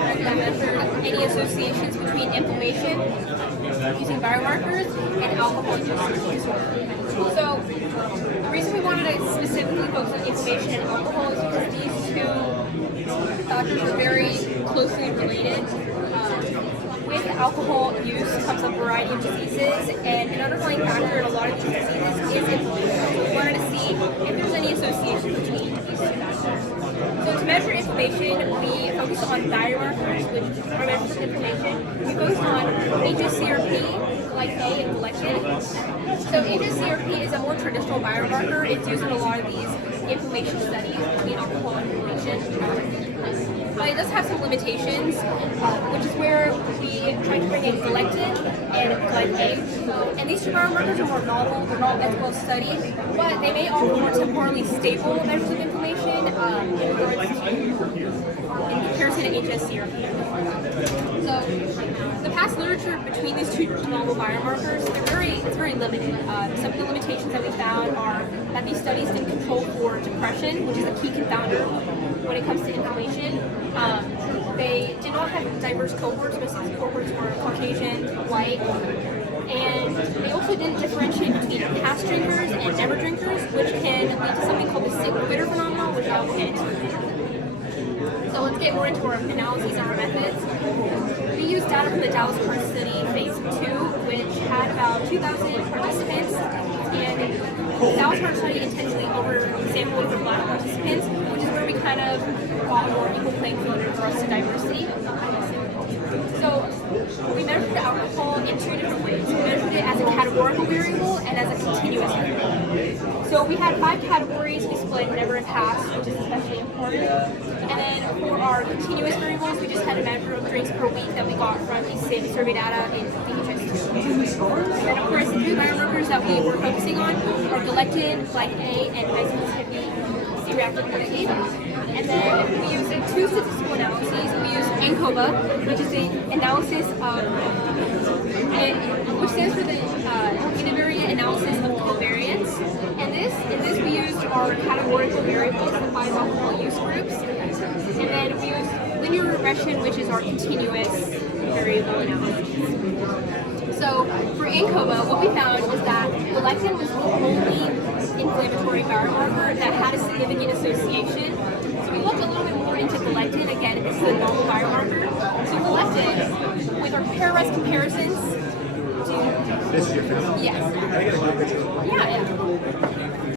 biomarkers that measure any associations between inflammation using biomarkers and alcohol use disorder. So the reason we wanted to specifically focus on inflammation and alcohol is because these two factors are very closely related. With alcohol use comes a variety of diseases, and an underlying factor in a lot of these diseases is inflammation. So we wanted to see if there's any association between these two factors. So to measure inflammation, we focus on biomarkers, which are measures of inflammation. We focus on hsCRP, glycan, and lectin. So hsCRP is a more traditional biomarker. It's used in a lot of these inflammation studies between alcohol and inflammation. But it does have some limitations, which is where we try to bring in lectin and glycan. And these two biomarkers are more novel, they're not as well studied, but they may offer more temporally stable measures of inflammation in comparison to hsCRP. So the past literature between these two novel biomarkers, it's very limited. Some of the limitations that we found are that these studies didn't control for depression, which is a key confounder when it comes to inflammation. They did not have diverse cohorts, most of these cohorts were Caucasian, white, and they also didn't differentiate between past drinkers and never drinkers, which can lead to something called the single quitter phenomenon, which I will get into. So let's get more into our analyses and our methods. We used data from the Dallas Card Study Phase 2, which had about 2,000 participants, and the Dallas Card Study intentionally oversampled for Black participants, which is where we kind of got a more equal playing field in regards to diversity. So we measured alcohol in two different ways. We measured it as a categorical variable and as a continuous variable. So we had 5 categories. We split never and past, which is especially important. And then for our continuous variables, we just had a measure of drinks per week that we got from the survey data in DHS2. And then of course, the 3 biomarkers that we were focusing on are lectin, glycan, and high-sensitivity C-reactive protein. And then we used 2 statistical analyses. We used ANCOVA, which is an analysis of, which stands for the univariate analysis of covariance. And in this we used our categorical variables, the 5 alcohol use groups. And then we used linear regression, which is our continuous variable analysis. So for ANCOVA, what we found was that the lectin was the only inflammatory biomarker that had a significant association. So we looked a little bit more into the lectin. Again, this is a novel biomarker. So the lectin, with our pair-rest comparisons, This is your film? yes. Can I get a quick picture? Yeah.